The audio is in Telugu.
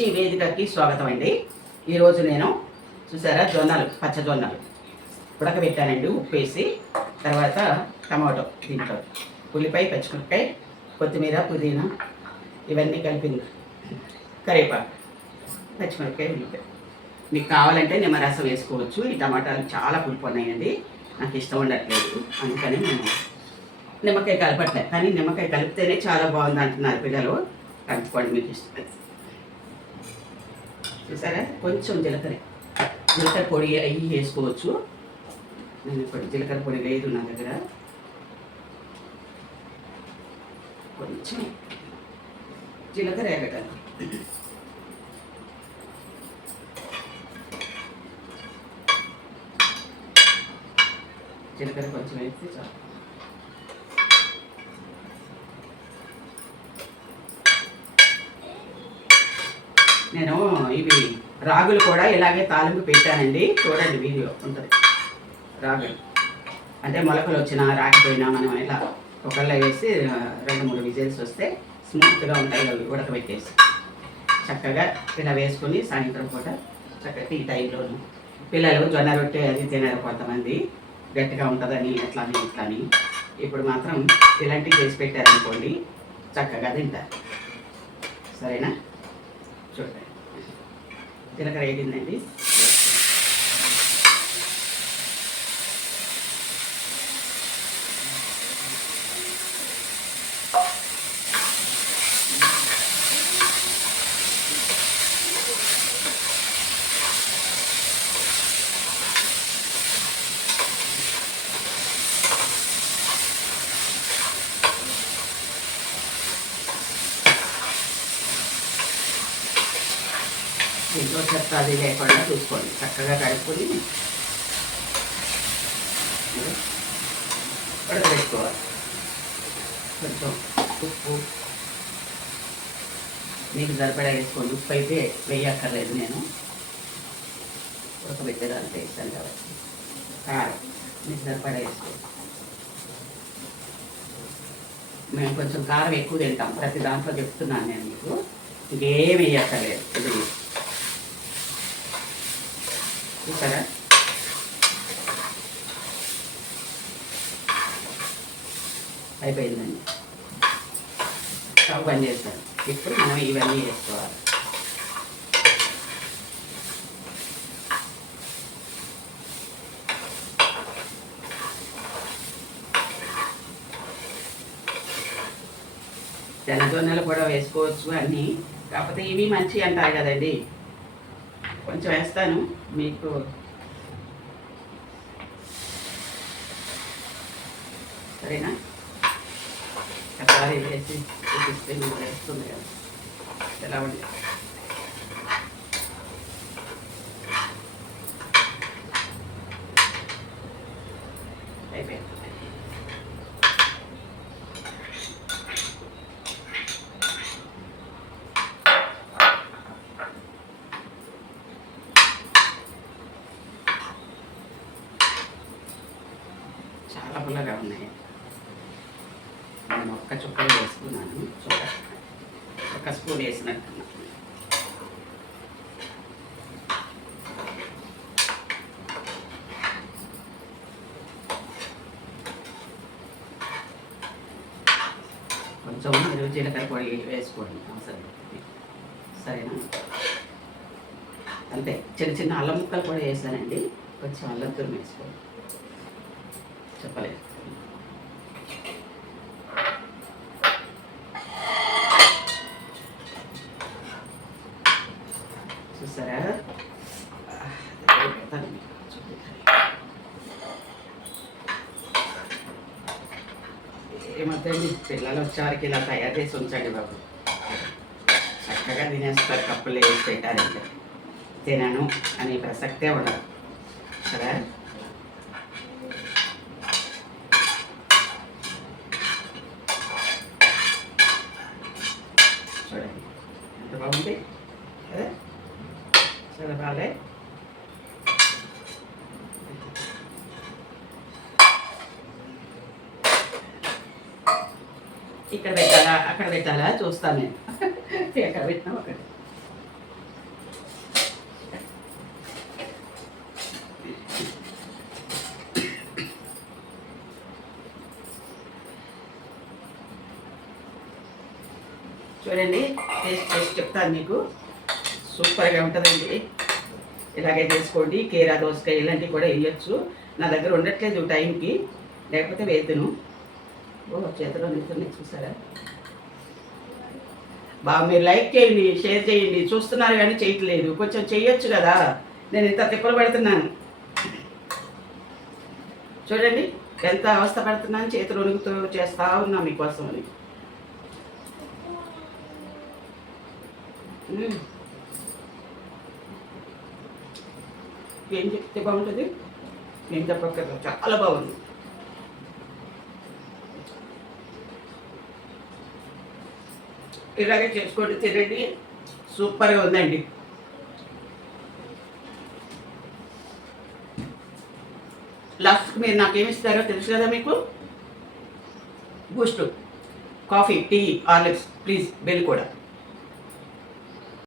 రుచి వేదికకి స్వాగతం అండి. ఈరోజు నేను చూసారా జొన్నలు, పచ్చ జొన్నలు ఉడకబెట్టానండి ఉప్పు వేసి. తర్వాత టమాటో, దీంట్లో ఉల్లిపాయ, పచ్చిమిరపకాయ, కొత్తిమీర, పుదీనా ఇవన్నీ కలిపింది, కరివేపాకు, పచ్చిమిరపకాయ, ఉల్లిపాయ. మీకు కావాలంటే నిమ్మరసం వేసుకోవచ్చు. ఈ టమాటాలు చాలా పులుపు ఉన్నాయండి, నాకు ఇష్టం ఉండట్లేదు, అందుకని నేను నిమ్మకాయ కలపట్లేదు. కానీ నిమ్మకాయ కలిపితేనే చాలా బాగుంది అంటున్నారు పిల్లలు. కలుపుకోండి మీకు ఇష్టం. చూసారా, కొంచెం జీలకర్ర పొడి అవి వేసుకోవచ్చు. నేను ఇప్పుడు జీలకర్ర పొడి లేదు నా దగ్గర. కొంచెం జీలకర్ర ఎగటాలి. జీలకర్ర కొంచెం వేస్తే చాలు. నేను ఇవి రాగులు కూడా ఇలాగే తాలింపు పెట్టానండి, చూడండి, వీడియో ఉంటుంది. రాగులు అంటే మొలకలు వచ్చినా రాకపోయినా మనం ఇలా ఒకళ్ళ వేసి 2-3 విజిల్స్ వస్తే స్మూత్గా ఉంటాయి. అవి ఉడకబెట్టేసి చక్కగా ఇలా వేసుకొని సాయంత్రం పూట చక్కగా ఈ టైంలోను పిల్లలు జొన్న రొట్టె అది తినరు కొంతమంది, గట్టిగా ఉంటుందని ఎట్లాని ఇట్లాని. ఇప్పుడు మాత్రం ఇలాంటివి చేసి పెట్టారనుకోండి చక్కగా తింటారు. సరేనా? చూడండి, జీలకర్ర వేగిందండి. దీంట్లో చెత్త అది లేకుండా చూసుకోండి, చక్కగా కడుక్కొని ఉడకబెట్టుకోవాలి. కొంచెం ఉప్పు మీకు సరిపడా వేసుకోండి. ఉప్పు అయితే వేయక్కర్లేదు, నేను ఉడకబెట్టేదానికి వేస్తాను కాబట్టి. కారం మీకు సరిపడా వేసుకోండి. మేము కొంచెం కారం ఎక్కువ తింటాం, ప్రతి దాంట్లో చెప్తున్నాను నేను మీకు. ఇంకేం వేయక్కర్లేదు. ఇది చూసారా, అయిపోయిందండి. స్టవ్ బంద్ చేస్తాను. ఇప్పుడు మనం ఇవన్నీ వేసుకోవాలి. తెల్లజొన్నలు కూడా వేసుకోవచ్చు అన్నీ, కాకపోతే ఇవి మంచి అంటారు కదండి, కొంచెం వేస్తాను మీకు. సరేనా? ఒకసారి వేసి చూపిస్తే మీకు వేస్తుంది కదా ఎలా ఉంది. అయిపోయింది. చాలా పుల్లగా ఉన్నాయి. నేను ఒక్క చుక్కలు వేసుకున్నాను, ఒక స్పూన్ వేసినట్టున్నా. కొంచెం మీరు జీలకర్ర పొడి వేసుకోండి అవసరం. సరేనా? అంతే. చిన్న చిన్న అల్లం ముక్కలు కూడా వేసానండి, కొంచెం అల్లం తురుము వేసుకోండి. చెప్పలేదు. చూసారా, ఏమవుతుంది, పిల్లలు వచ్చారికి ఇలా తయారు చేసి ఉంచండి బాబు, చక్కగా తినేస్తారు. కప్పులు వేసి పెట్టారంటే తినను అనే ప్రసక్తే ఉండదు కదా. చూడండి ఎంత బాగుంది కదా, చాలా బాగా. ఇక్కడ పెట్టాలా అక్కడ పెట్టాలా చూస్తాను నేను. ఎక్కడ పెట్టినా ఒకటి. చూడండి, టేస్ట్ చేసి చెప్తాను మీకు. సూపర్గా ఉంటుందండి. ఇలాగే చేసుకోండి. కీరా దోసకాయ ఇలాంటివి కూడా వేయచ్చు. నా దగ్గర ఉండట్లేదు టైంకి, లేకపోతే వేద్దును. ఓ చేతిలో నిలుతున్నాయి చూసారా. బాగా మీరు లైక్ చేయండి, షేర్ చేయండి. చూస్తున్నారు కానీ చేయట్లేదు. కొంచెం చెయ్యొచ్చు కదా. నేను ఇంత తిప్పలు పెడుతున్నాను చూడండి, ఎంత అవస్థ పడుతున్నాను. చేతులు వణుకుతూ చేస్తూ ఉన్నా మీకోసం అని. ఏం చెప్తే బాగుంటుంది, ఏం చెప్పక్కర్లేదు, చాలా బాగుంది. ఇలాగే చేసుకోండి, తినండి. సూపర్గా ఉందండి. లాస్ట్కి మీరు నాకేమిస్తారో తెలుసు కదా మీకు. Boost, coffee, tea, Horlicks please, bell కూడా.